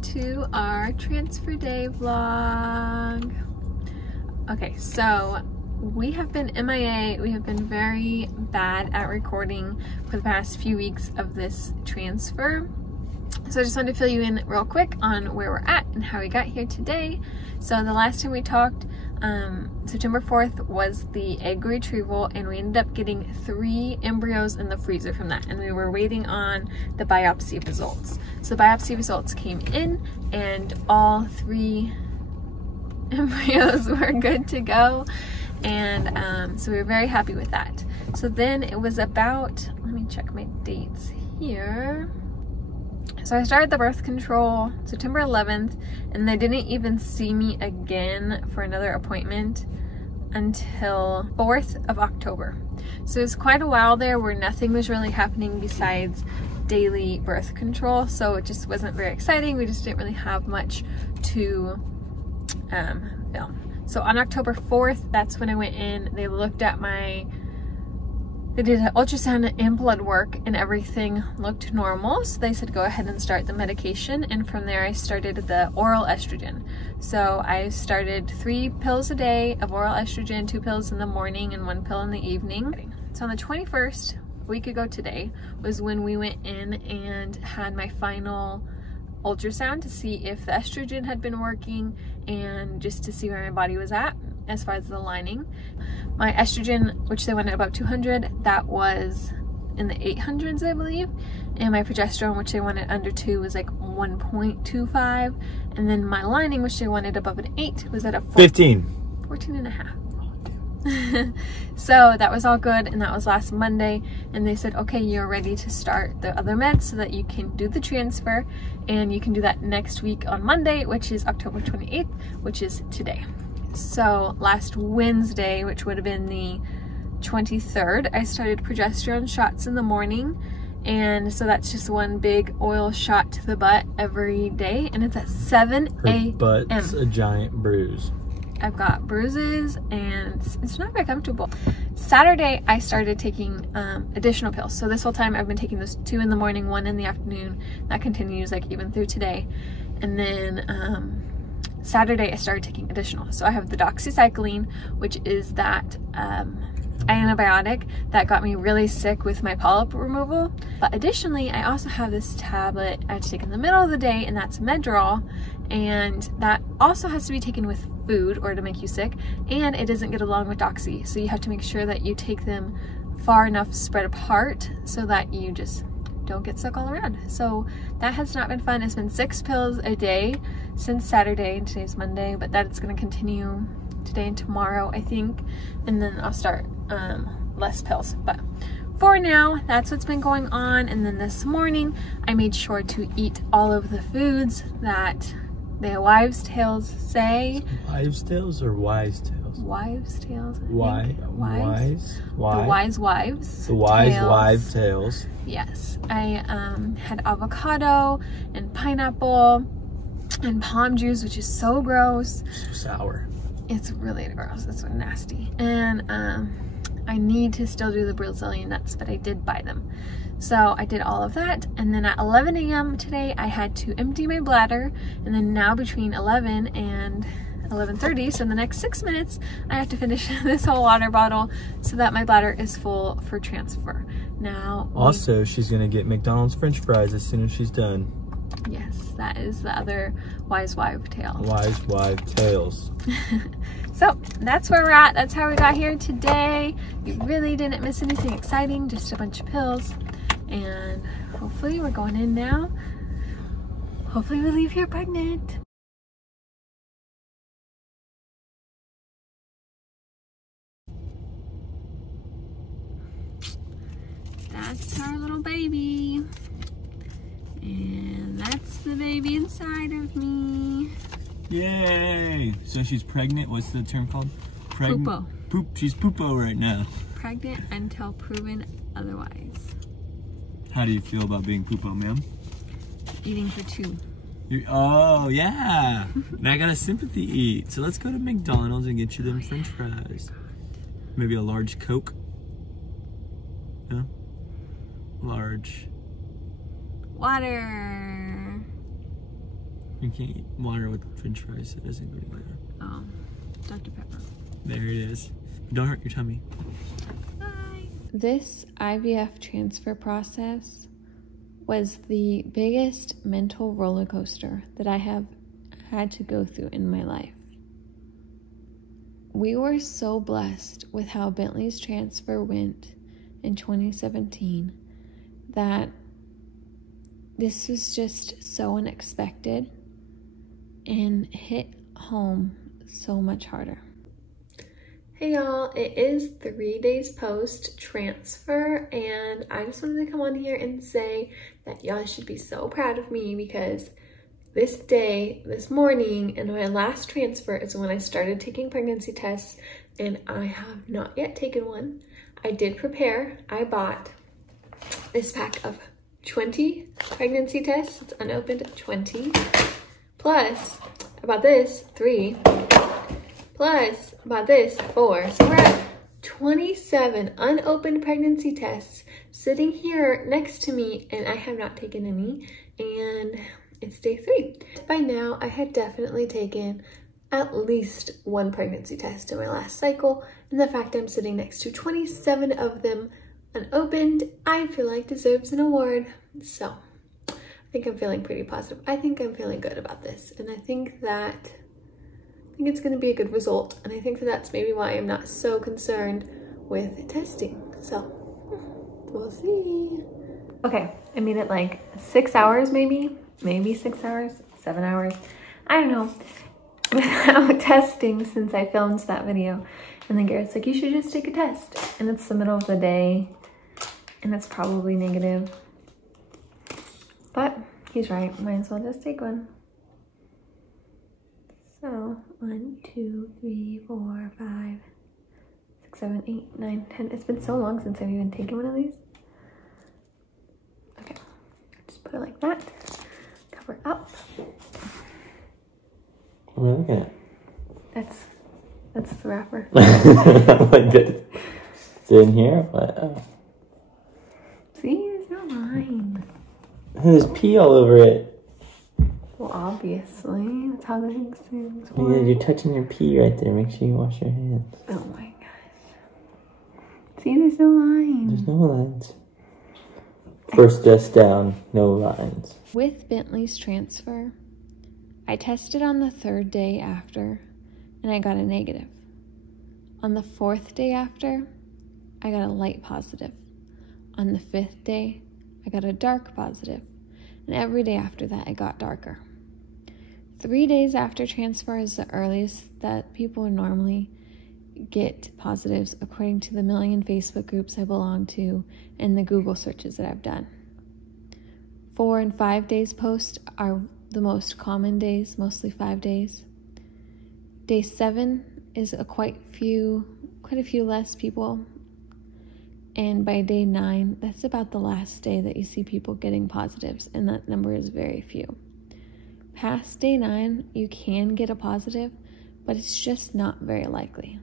welcome to our transfer day vlog. Okay, so we have been MIA. We have been very bad at recording for the past few weeks of this transfer. So I just wanted to fill you in real quick on where we're at and how we got here today. So the last time we talked, September 4th was the egg retrieval, and we ended up getting 3 embryos in the freezer from that, and we were waiting on the biopsy results. So the biopsy results came in and all 3 embryos were good to go, and so we were very happy with that. So then it was about, let me check my dates here. So I started the birth control September 11th, and they didn't even see me again for another appointment until 4th of October. So it was quite a while there where nothing was really happening besides daily birth control. So it just wasn't very exciting. We just didn't really have much to film. So on October 4th, that's when I went in. They looked at they did an ultrasound and blood work, and everything looked normal. So they said go ahead and start the medication, and from there I started the oral estrogen. So I started 3 pills a day of oral estrogen, 2 pills in the morning and 1 pill in the evening. So on the 21st, a week ago today, was when we went in and had my final ultrasound to see if the estrogen had been working and just to see where my body was at as far as the lining. My estrogen, which they went at about 200, that was in the 800s, I believe. And my progesterone, which they wanted under 2, was like 1.25. And then my lining, which they wanted above an 8, was at a 14 and a half. So that was all good, and that was last Monday, and they said okay, you're ready to start the other meds so that you can do the transfer, and you can do that next week on Monday, which is October 28th, which is today. So last Wednesday, which would have been the 23rd, I started progesterone shots in the morning, and so that's just 1 big oil shot to the butt every day, and it's at 7 a.m. Her butt's a giant bruise. I've got bruises and it's not very comfortable. Saturday, I started taking additional pills. So this whole time I've been taking those 2 in the morning, 1 in the afternoon. That continues like even through today. And then Saturday, I started taking additional. So I have the doxycycline, which is that antibiotic that got me really sick with my polyp removal. But additionally, I also have this tablet I have to take in the middle of the day, and that's Medrol, and that also has to be taken with food or to make you sick, and it doesn't get along with doxy, so you have to make sure that you take them far enough spread apart so that you just don't get sick all around. So that has not been fun. It's been 6 pills a day since Saturday, and today's Monday, but that's going to continue today and tomorrow, I think, and then I'll start less pills. But for now, that's what's been going on. And then this morning I made sure to eat all of the foods that the wives' tales say. Wives' tales or wise tales? Wives' tales. Why? Wise? Why? The wise wives. The wise tales. wives' tales. Yes. I had avocado and pineapple and palm juice, which is so gross. So sour. It's really gross. It's so nasty. And I need to still do the Brazilian nuts, but I did buy them. So I did all of that, and then at 11 a.m. today I had to empty my bladder, and then now between 11 and 11:30, so in the next 6 minutes, I have to finish this whole water bottle so that my bladder is full for transfer. Now also, she's gonna get McDonald's French fries as soon as she's done. Yes, that is the other wise wife tale. Wise wife tales. So that's where we're at. That's how we got here today. You really didn't miss anything exciting, just a bunch of pills. And hopefully we're going in now. Hopefully we leave here pregnant. That's our little baby. And that's the baby inside of me. Yay! So she's pregnant. What's the term called? Poopo. Poop. She's poopo right now. Pregnant until proven otherwise. How do you feel about being poopo, ma'am? Eating for 2. Oh, yeah. And I got a sympathy eat. So let's go to McDonald's and get you them French fries. Maybe a large Coke. Yeah. Large. Water. You can't eat water with French fries. It doesn't go together. Oh, Dr. Pepper. There it is. Don't hurt your tummy. Bye. This IVF transfer process was the biggest mental roller coaster that I have had to go through in my life. We were so blessed with how Bentley's transfer went in 2017 that this was just so unexpected and hit home so much harder. Hey y'all, it is 3 days post transfer, and I just wanted to come on here and say that y'all should be so proud of me, because this morning, and my last transfer is when I started taking pregnancy tests, and I have not yet taken one. I did prepare. I bought this pack of 20 pregnancy tests. It's unopened, 20. Plus, I bought this, 3. Plus, I bought this, 4. So we're at 27 unopened pregnancy tests sitting here next to me, and I have not taken any, and it's day 3. By now, I had definitely taken at least 1 pregnancy test in my last cycle, and the fact I'm sitting next to 27 of them unopened, I feel like deserves an award. So I think I'm feeling pretty positive. I think I'm feeling good about this, and I think it's going to be a good result, and I think that that's maybe why I'm not so concerned with testing. So we'll see. Okay, I made it like 6 hours, maybe 6 hours, 7 hours, I don't know, without testing since I filmed that video. And then Garrett's like, you should just take a test. And it's the middle of the day, and it's probably negative. But he's right, might as well just take one. So 1, 2, 3, 4, 5, 6, 7, 8, 9, 10. It's been so long since I've even taken one of these. Okay, just put it like that. Cover up. What am I looking at? That's the wrapper. Like this. Is it in here? What? Oh. See, there's no line. There's pee all over it. Well, obviously, that's how things work. Yeah, you're touching your pee right there. Make sure you wash your hands. Oh my gosh. See, there's no line. There's no lines. First test down, no lines. With Bentley's transfer, I tested on the 3rd day after, and I got a negative. On the 4th day after, I got a light positive. On the 5th day, I got a dark positive. And every day after that, it got darker. 3 days after transfer is the earliest that people normally get positives, according to the million Facebook groups I belong to and the Google searches that I've done. 4 and 5 days post are the most common days, mostly 5 days. Day 7 is quite a few less people. And by day 9, that's about the last day that you see people getting positives, and that number is very few. Past day 9, you can get a positive, but it's just not very likely.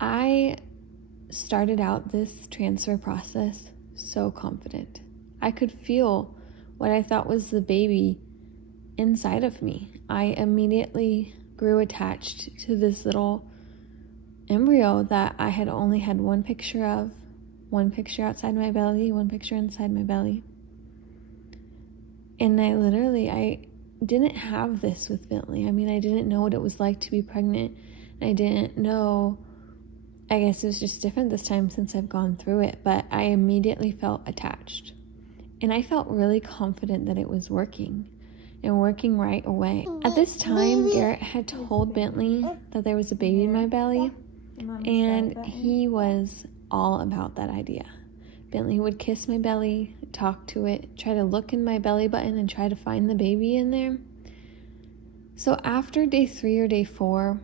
I started out this transfer process so confident. I could feel what I thought was the baby inside of me. I immediately grew attached to this little embryo that I had only had one picture of, one picture outside my belly, one picture inside my belly. And I didn't have this with Bentley. I mean, I didn't know what it was like to be pregnant. I didn't know, I guess it was just different this time since I've gone through it, but I immediately felt attached. And I felt really confident that it was working, and working right away. At this time, Garrett had told Bentley that there was a baby in my belly, and he was all about that idea. Bentley would kiss my belly, talk to it, try to look in my belly button and try to find the baby in there. So after day 3 or day 4,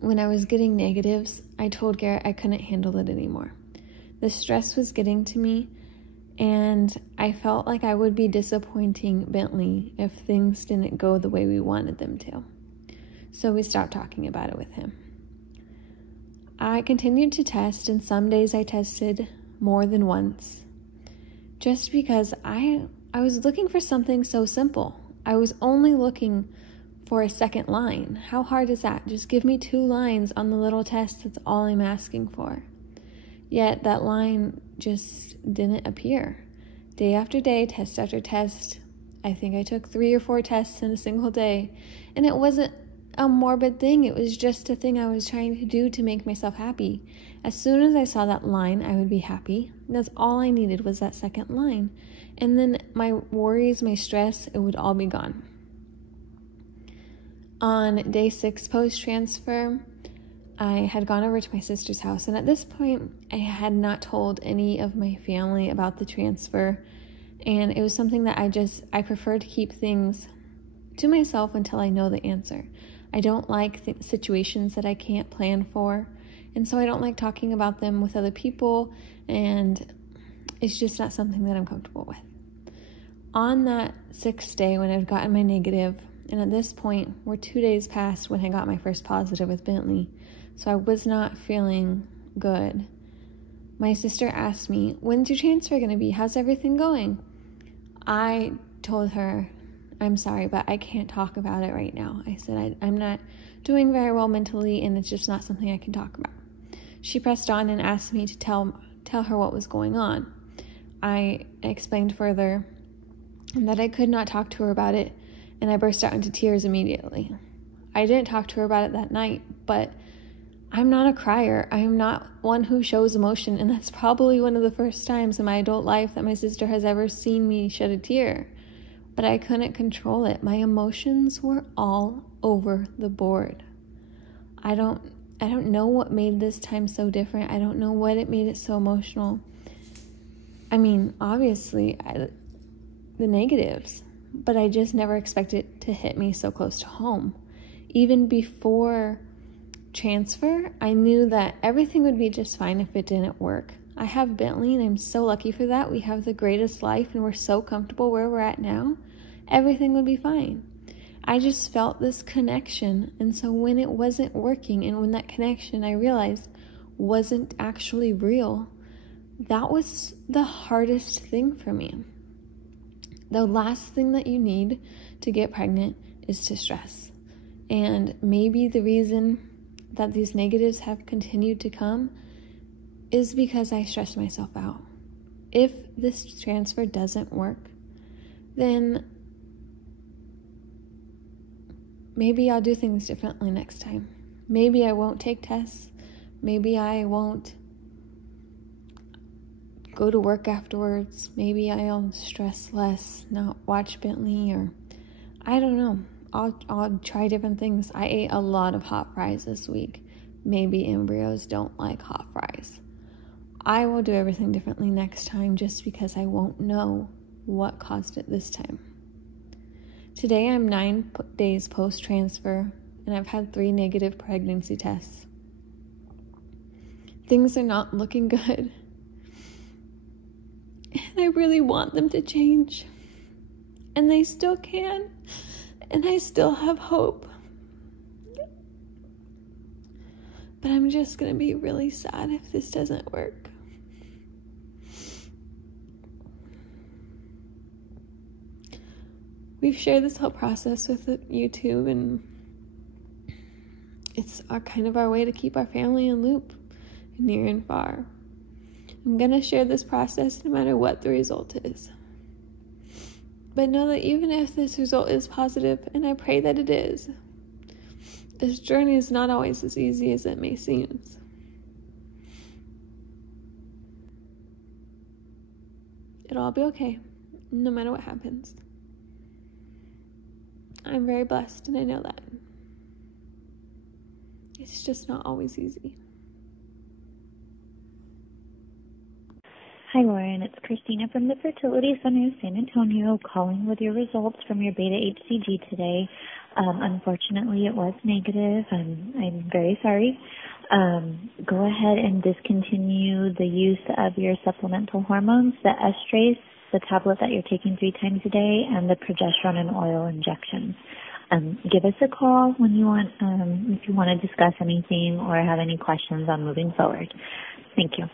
when I was getting negatives, I told Garrett I couldn't handle it anymore. The stress was getting to me, and I felt like I would be disappointing Bentley if things didn't go the way we wanted them to. So we stopped talking about it with him. I continued to test, and some days I tested more than once. just because I was looking for something so simple. I was only looking for a second line. How hard is that? Just give me 2 lines on the little test. That's all I'm asking for. Yet that line just didn't appear. Day after day, test after test. I think I took 3 or 4 tests in a single day. And it wasn't a morbid thing. It was just a thing I was trying to do to make myself happy. As soon as I saw that line, I would be happy. That's all I needed, was that second line. And then my worries, my stress, it would all be gone. On day 6 post-transfer, I had gone over to my sister's house. And at this point, I had not told any of my family about the transfer. And it was something that I prefer to keep things to myself until I know the answer. I don't like situations that I can't plan for. And so I don't like talking about them with other people. And it's just not something that I'm comfortable with. On that 6th day when I'd gotten my negative, and at this point, we're 2 days past when I got my first positive with Bentley. So I was not feeling good. My sister asked me, when's your transfer going to be? How's everything going? I told her, I'm sorry, but I can't talk about it right now. I said, I'm not doing very well mentally, and it's just not something I can talk about. She pressed on and asked me to tell her what was going on. I explained further that I could not talk to her about it, and I burst out into tears immediately. I didn't talk to her about it that night, but I'm not a crier. I am not one who shows emotion, and that's probably one of the first times in my adult life that my sister has ever seen me shed a tear. But I couldn't control it. My emotions were all over the board. I don't know what made this time so different. I don't know what made it so emotional. I mean, obviously, the negatives, but I just never expected it to hit me so close to home. Even before transfer, I knew that everything would be just fine if it didn't work. I have Bentley, and I'm so lucky for that. We have the greatest life, and we're so comfortable where we're at now. Everything would be fine. I just felt this connection, and so when it wasn't working, and when that connection, I realized, wasn't actually real, that was the hardest thing for me. The last thing that you need to get pregnant is to stress. And maybe the reason that these negatives have continued to come is because I stressed myself out. If this transfer doesn't work, then maybe I'll do things differently next time. Maybe I won't take tests. Maybe I won't go to work afterwards. Maybe I'll stress less, not watch Bentley, or I don't know. I'll try different things. I ate a lot of hot fries this week. Maybe embryos don't like hot fries. I will do everything differently next time just because I won't know what caused it this time. Today I'm 9 days post-transfer, and I've had 3 negative pregnancy tests. Things are not looking good. And I really want them to change. And they still can. And I still have hope. But I'm just going to be really sad if this doesn't work. We've shared this whole process with YouTube, and it's kind of our way to keep our family in loop, near and far. I'm going to share this process no matter what the result is. But know that even if this result is positive, and I pray that it is, this journey is not always as easy as it may seem. It'll all be okay, no matter what happens. I'm very blessed, and I know that. It's just not always easy. Hi, Lauren. It's Christina from the Fertility Center of San Antonio calling with your results from your beta HCG today. Unfortunately, it was negative. I'm very sorry. Go ahead and discontinue the use of your supplemental hormones, the estrase, the tablet that you're taking 3 times a day, and the progesterone and oil injections. Give us a call when you want, if you want to discuss anything or have any questions on moving forward. Thank you.